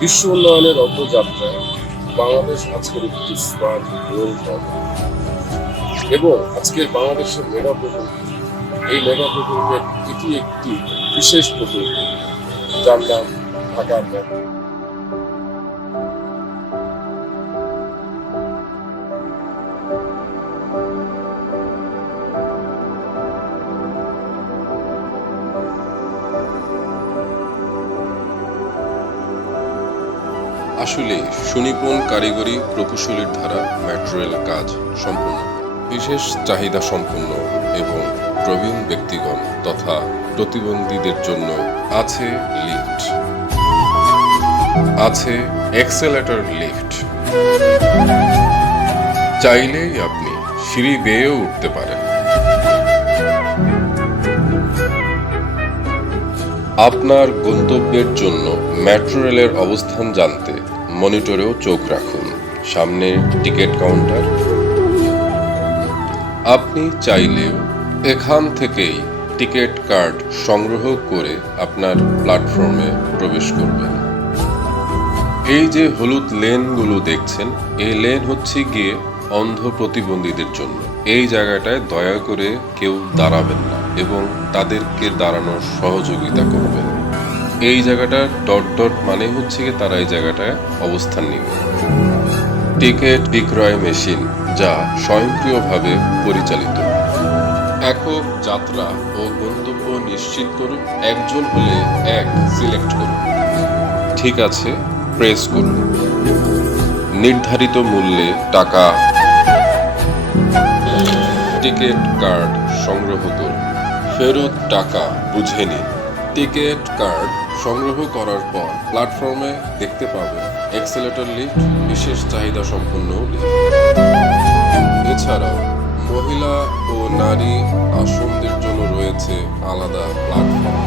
বিশ্ব উন্নয়নের অগ্রযাত্রায় বাংলাদেশ আজকের একটি স্মার্ট রোল মডেল এবং আজকের বাংলাদেশের মেগা প্রকল্প, এই মেগা প্রকল্পের এটি একটি বিশেষ প্রকল্প যার নাম ঢাকার মেট্রো। আসলে সুনিপুণ কারিগরি প্রকৌশলীর দ্বারা মেট্রো রেল কাজ সম্পূর্ণ। বিশেষ চাহিদা সম্পন্ন এবং প্রবীণ ব্যক্তিগণ তথা প্রতিবন্ধীদের জন্য আছে লিফট, আছে এক্সেলেটর লিফট। চাইলেই আপনি সিঁড়ি বেয়েও উঠতে পারেন। আপনার গন্তব্যের জন্য মেট্রো রেলের অবস্থান জানতে মনিটরেও চোখ রাখুন। সামনে টিকিট কাউন্টার। আপনি চাইলেও এখান থেকেই টিকিট কার্ড সংগ্রহ করে আপনার প্ল্যাটফর্মে প্রবেশ করবেন। এই যে হলুদ লেনগুলো দেখছেন, এই লেন হচ্ছে গিয়ে অন্ধ প্রতিবন্ধীদের জন্য। এই জায়গাটায় দয়া করে কেউ দাঁড়াবেন না এবং তাদেরকে দাঁড়ানোর সহযোগিতা করবেন। এই জায়গাটা ডট ডট মানে হচ্ছে গিয়ে তারা এই জায়গাটায় অবস্থান নেবে। টিকিট বিক্রয় মেশিন যা স্বয়ংক্রিয়ভাবে পরিচালিত। একক যাত্রা ও গন্তব্য নিশ্চিত করুন। একজন হলে এক সিলেক্ট করুন। ঠিক আছে, প্রেস করুন। নির্ধারিত মূল্যে টাকা। টিকিট কার্ড সংগ্রহ করুন। ফেরত টাকা বুঝে নিন। টিকিট কার্ড সংগ্রহ করার পর প্ল্যাটফর্মে দেখতে পাবেন এক্সেলেটর লিফট, বিশেষ চাহিদা সম্পন্ন লিফট। এছাড়াও মহিলা ও নারী আসনদের জন্য রয়েছে আলাদা প্ল্যাটফর্ম।